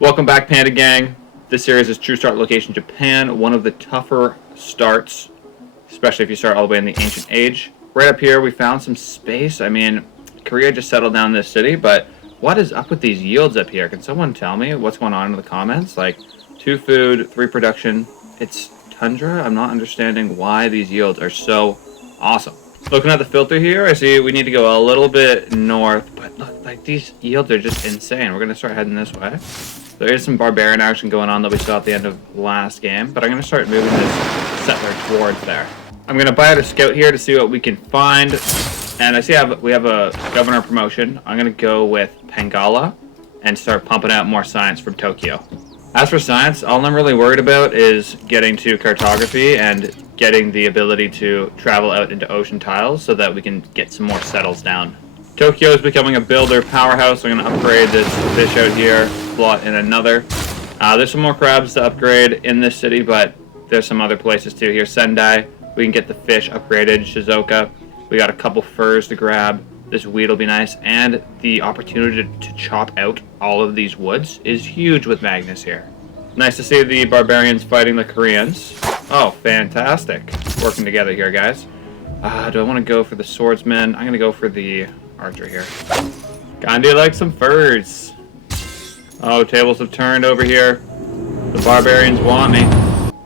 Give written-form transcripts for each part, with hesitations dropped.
Welcome back, Panda Gang. This series is True Start Location Japan, one of the tougher starts, especially if you start all the way in the Ancient Age. Right up here, we found some space. I mean, Korea just settled down this city, but what is up with these yields up here? Can someone tell me what's going on in the comments? Like, 2 food, 3 production. It's tundra. I'm not understanding why these yields are so awesome. Looking at the filter here, I see we need to go a little bit north, but look, like these yields are just insane. We're going to start heading this way. There is some barbarian action going on that we saw at the end of last game, but I'm going to start moving this settler towards there. I'm going to buy out a scout here to see what we can find, and I see we have a governor promotion. I'm going to go with Pangala and start pumping out more science from Tokyo. As for science, all I'm really worried about is getting to cartography and getting the ability to travel out into ocean tiles so that we can get some more settles down. Tokyo is becoming a builder powerhouse. I'm going to upgrade this fish out here, slot in another. There's some more crabs to upgrade in this city, but there's some other places too. Here, Sendai, we can get the fish upgraded. Shizuoka, we got a couple furs to grab. This wheat will be nice, and the opportunity to chop out all of these woods is huge with Magnus here. Nice to see the barbarians fighting the Koreans. Oh, fantastic. Working together here, guys. Do I want to go for the swordsman? I'm going to go for the archer here. Gandhi likes some furs. Oh, tables have turned over here. The barbarians want me.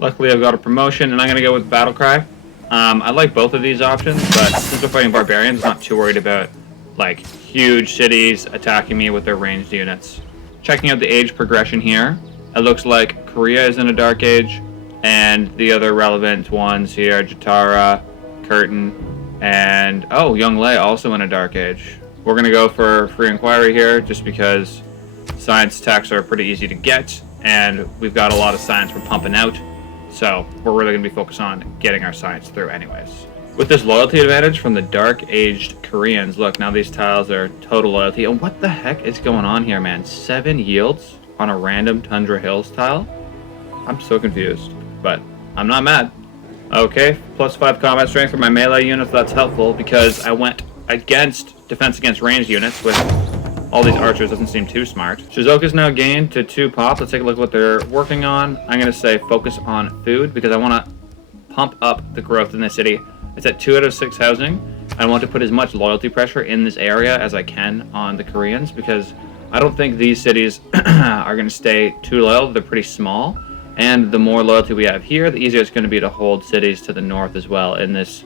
Luckily, I've got a promotion, and I'm going to go with battle cry. I like both of these options, but since we're fighting barbarians, I'm not too worried about like huge cities attacking me with their ranged units. Checking out the age progression here, it looks like Korea is in a dark age, and the other relevant ones here, Jatara, Curtin, and oh, Yonglei also in a dark age. We're going to go for free inquiry here just because science techs are pretty easy to get, and we've got a lot of science we're pumping out. So we're really going to be focused on getting our science through anyways. With this loyalty advantage from the dark-aged Koreans, look, now these tiles are total loyalty. And what the heck is going on here, man? 7 yields on a random Tundra Hills tile? I'm so confused, but I'm not mad. Okay, +5 combat strength for my melee units. That's helpful because I went against defense against ranged units with all these archers. Doesn't seem too smart. Shizuoka's now gained to 2 pop. Let's take a look at what they're working on. I'm going to say focus on food because I want to pump up the growth in the city. It's at 2 out of 6 housing. I want to put as much loyalty pressure in this area as I can on the Koreans because I don't think these cities are going to stay too loyal. They're pretty small. And the more loyalty we have here, the easier it's going to be to hold cities to the north as well in this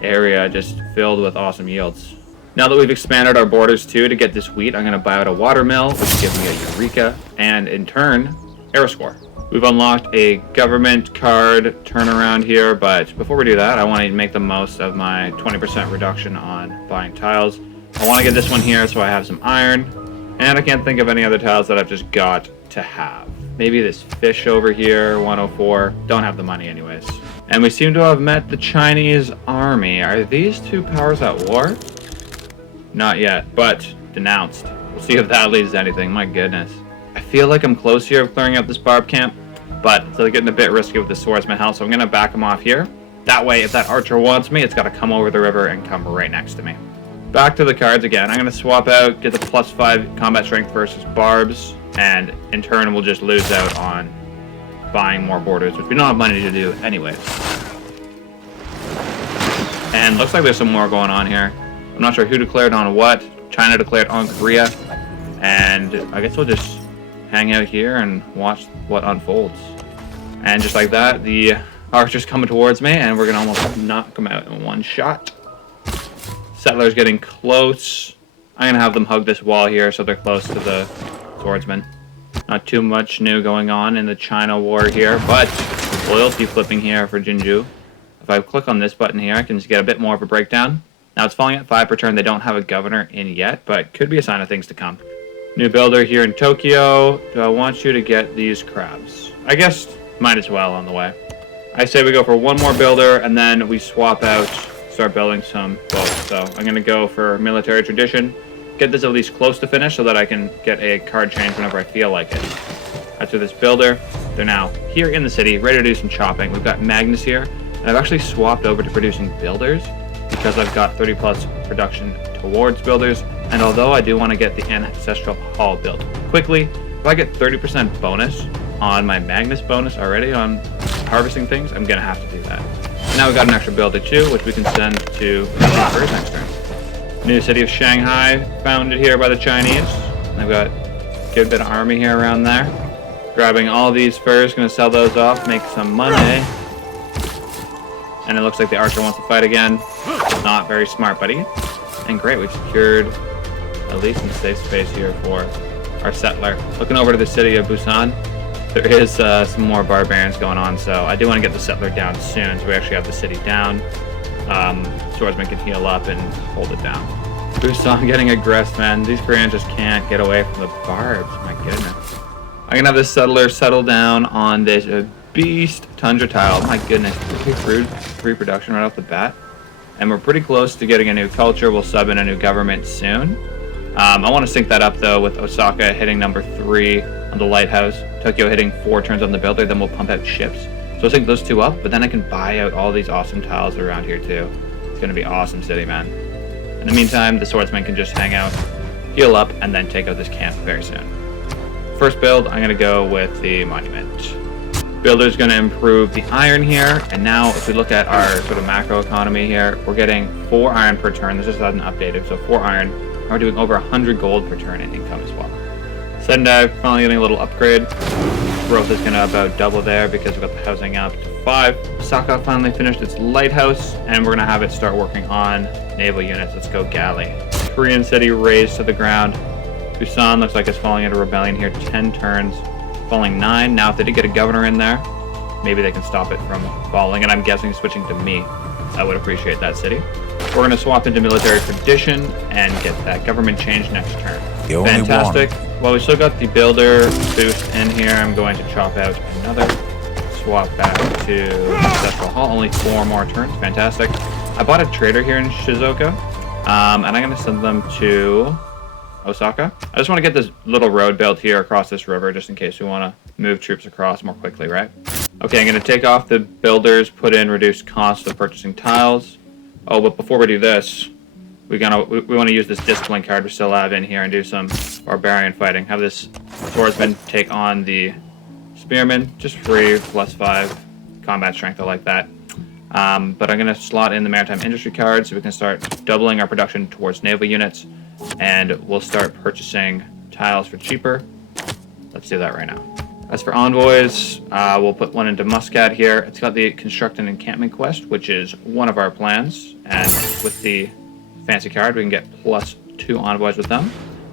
area just filled with awesome yields. Now that we've expanded our borders too to get this wheat, I'm going to buy out a watermill, which will give me a Eureka, and in turn, Era Score. We've unlocked a government card turnaround here, but before we do that, I want to make the most of my 20% reduction on buying tiles. I want to get this one here so I have some iron, and I can't think of any other tiles that I've just got to have. Maybe this fish over here, 104. Don't have the money anyways. And we seem to have met the Chinese army. Are these 2 powers at war? Not yet, but denounced. We'll see if that leads to anything. My goodness. I feel like I'm close here of clearing up this barb camp, but it's getting a bit risky with the swordsman health, so I'm going to back him off here. That way, if that archer wants me, it's got to come over the river and come right next to me. Back to the cards again. I'm going to swap out, get the +5 combat strength versus barbs, and in turn, we'll just lose out on buying more borders, which we don't have money to do anyways. And looks like there's some more going on here. I'm not sure who declared on what. China declared on Korea. And I guess we'll just hang out here and watch what unfolds. And just like that, the archer's coming towards me, and we're going to almost knock them out in one shot. Settlers getting close. I'm going to have them hug this wall here so they're close to the swordsman. Not too much new going on in the China war here, but loyalty flipping here for Jinju. If I click on this button here, I can just get a bit more of a breakdown. Now it's falling at 5 per turn. They don't have a governor in yet, but could be a sign of things to come. New builder here in Tokyo. Do I want you to get these crabs? I guess might as well on the way. I say we go for 1 more builder, and then we swap out, start building some boats. So I'm going to go for military tradition. Get this at least close to finish so that I can get a card change whenever I feel like it. After this builder, they're now here in the city, ready to do some chopping. We've got Magnus here, and I've actually swapped over to producing builders because I've got 30+ production towards builders, and although I do want to get the Ancestral Hall built quickly, if I get 30% bonus on my Magnus bonus already on harvesting things, I'm gonna have to do that. Now we got an extra builder too, which we can send to first next turn. New city of Shanghai, founded here by the Chinese. I've got a good bit of army here around there. Grabbing all these first, gonna sell those off, make some money. And it looks like the archer wants to fight again. Not very smart, buddy. And great, we've secured at least some safe space here for our settler. Looking over to the city of Busan, there is some more barbarians going on, so I do want to get the settler down soon, so we actually have the city down. Swordsman can heal up and hold it down. Busan getting aggressed, man. These Koreans just can't get away from the barbs. My goodness. I'm going to have this settler settle down on this beast tundra tile. My goodness. Free production right off the bat. And we're pretty close to getting a new culture. We'll sub in a new government soon. I want to sync that up, though, with Osaka hitting number 3 on the lighthouse. Tokyo hitting 4 turns on the builder. Then we'll pump out ships. So I'll sync those 2 up, but then I can buy out all these awesome tiles around here, too. It's going to be awesome city, man. In the meantime, the swordsman can just hang out, heal up, and then take out this camp very soon. First build, I'm going to go with the monument. Builder's going to improve the iron here, and now if we look at our sort of macro economy here, we're getting 4 iron per turn. This just hasn't updated, so 4 iron. And we're doing over 100 gold per turn in income as well. Sendai finally getting a little upgrade. Growth is going to about double there because we've got the housing up to 5. Osaka finally finished its lighthouse, and we're going to have it start working on naval units. Let's go galley. Korean city razed to the ground. Busan looks like it's falling into rebellion here. 10 turns, falling 9. Now if they did get a governor in there, maybe they can stop it from falling, and I'm guessing switching to me. I would appreciate that city. We're going to swap into military tradition and get that government change next turn. Fantastic. Well, we still got the builder boost in here. I'm going to chop out another. Swap back to Ancestral Hall. Only 4 more turns. Fantastic. I bought a trader here in Shizuoka, and I'm going to send them to Osaka. I just want to get this little road built here across this river, just in case we want to move troops across more quickly, right? Okay, I'm going to take off the builders, put in reduced cost of purchasing tiles. Oh, but before we do this, we want to use this discipline card we still have in here and do some barbarian fighting. Have this swordsman take on the spearman, just free, +5 combat strength. I like that. But I'm going to slot in the maritime industry card so we can start doubling our production towards naval units, and we'll start purchasing tiles for cheaper. Let's do that right now. As for envoys, we'll put one into Muscat here. It's got the construct an encampment quest, which is one of our plans, and with the fancy card we can get +2 envoys with them.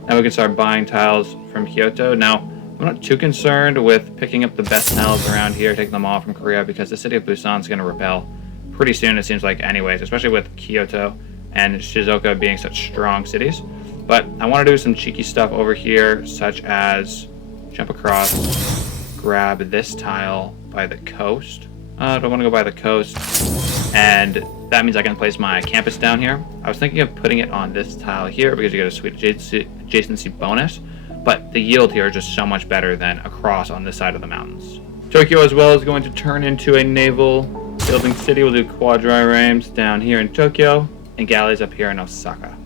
Now we can start buying tiles from Kyoto. Now I'm not too concerned with picking up the best tiles around here, taking them all from Korea, because the city of Busan is going to rebel pretty soon, it seems like, anyways, especially with Kyoto and Shizuoka being such strong cities. But I want to do some cheeky stuff over here, such as jump across, grab this tile by the coast. I don't want to go by the coast, and that means I can place my campus down here. I was thinking of putting it on this tile here because you get a sweet adjacency bonus, but the yield here is just so much better than across on this side of the mountains. Tokyo as well is going to turn into a naval building city. We'll do quadriremes down here in Tokyo and galleys up here in Osaka.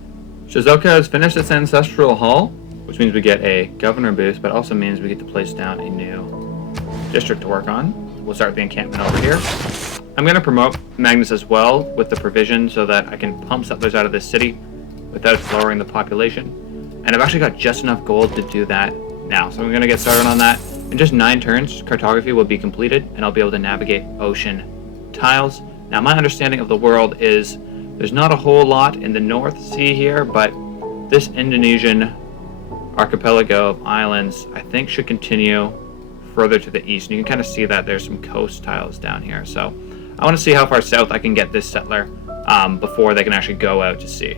Shizuoka has finished its ancestral hall, which means we get a governor boost, but also means we get to place down a new district to work on. We'll start the encampment over here. I'm going to promote Magnus as well with the provision so that I can pump settlers out of this city without lowering the population. And I've actually got just enough gold to do that now. So I'm going to get started on that. In just 9 turns, cartography will be completed, and I'll be able to navigate ocean tiles. Now, my understanding of the world is there's not a whole lot in the North Sea here, but this Indonesian archipelago of islands, I think, should continue further to the east. And you can kind of see that there's some coast tiles down here. So I want to see how far south I can get this settler before they can actually go out to sea.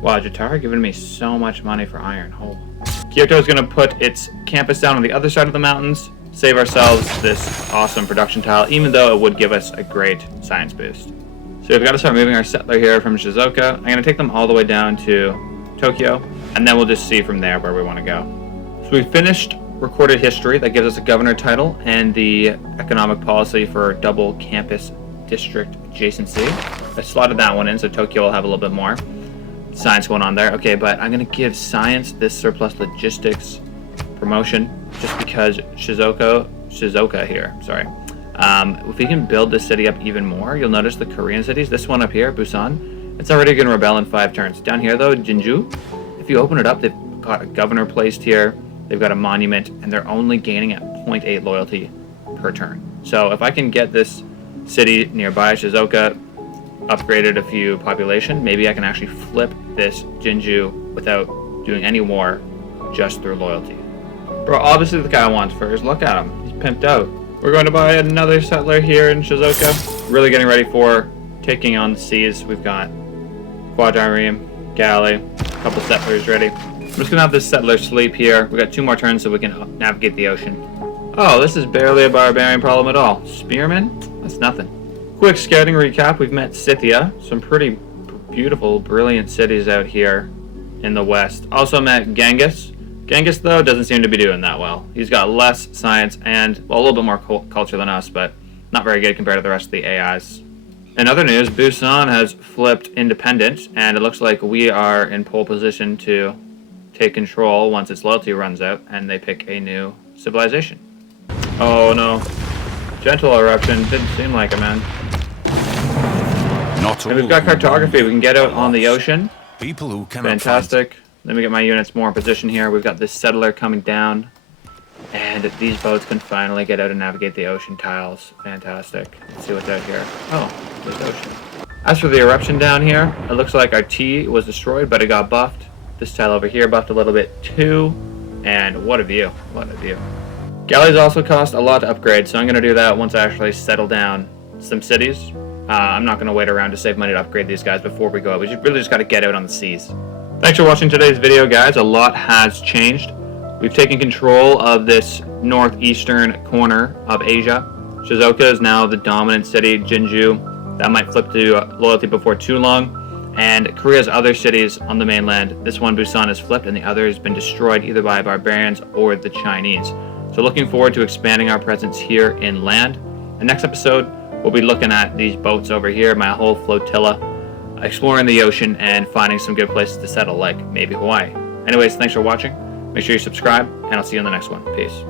Wow, Jatara giving me so much money for iron. Oh. Kyoto is going to put its campus down on the other side of the mountains, save ourselves this awesome production tile, even though it would give us a great science boost. So we've got to start moving our settler here from Shizuoka. I'm going to take them all the way down to Tokyo, and then we'll just see from there where we want to go. So we've finished recorded history. That gives us a governor title and the economic policy for double campus district adjacency. I slotted that one in, so Tokyo will have a little bit more science going on there. Okay, but I'm going to give science this surplus logistics promotion, just because Shizuoka here, sorry. If we can build this city up even more, you'll notice the Korean cities, this one up here, Busan, it's already going to rebel in 5 turns. Down here though, Jinju, if you open it up, they've got a governor placed here, they've got a monument, and they're only gaining at 0.8 loyalty per turn. So if I can get this city nearby, Shizuoka, upgraded a few population, maybe I can actually flip this Jinju without doing any war, just through loyalty. Bro, obviously the guy wants first. Look at him. He's pimped out. We're going to buy another settler here in Shizuoka. Really getting ready for taking on the seas. We've got quadrireme, galley, a couple settlers ready. I'm just going to have this settler sleep here. We've got 2 more turns so we can navigate the ocean. Oh, this is barely a barbarian problem at all. Spearmen? That's nothing. Quick scouting recap. We've met Scythia. Some pretty beautiful, brilliant cities out here in the west. Also met Genghis. Genghis, though, doesn't seem to be doing that well. He's got less science and, well, a little bit more culture than us, but not very good compared to the rest of the AIs. In other news, Busan has flipped independent, and it looks like we are in pole position to take control once its loyalty runs out, and they pick a new civilization. Oh, no. Gentle eruption. Didn't seem like it, man. And we've got cartography. We can get out on the ocean. People who cannot Fantastic. Let me get my units more in position here. We've got this settler coming down. And these boats can finally get out and navigate the ocean tiles. Fantastic. Let's see what's out here. Oh, there's ocean. As for the eruption down here, it looks like our T was destroyed, but it got buffed. This tile over here buffed a little bit too. And what a view. What a view. Galleys also cost a lot to upgrade, so I'm going to do that once I actually settle down some cities. I'm not going to wait around to save money to upgrade these guys before we go out. We really just got to get out on the seas. Thanks for watching today's video, guys. A lot has changed. We've taken control of this northeastern corner of Asia. Shizuoka is now the dominant city. Jinju, that might flip to loyalty before too long. And Korea's other cities on the mainland, this one, Busan, is flipped, and the other has been destroyed either by barbarians or the Chinese. So looking forward to expanding our presence here in land. The next episode, we'll be looking at these boats over here, my whole flotilla, exploring the ocean and finding some good places to settle, like maybe Hawaii. Anyways, thanks for watching. Make sure you subscribe, and I'll see you on the next one. Peace.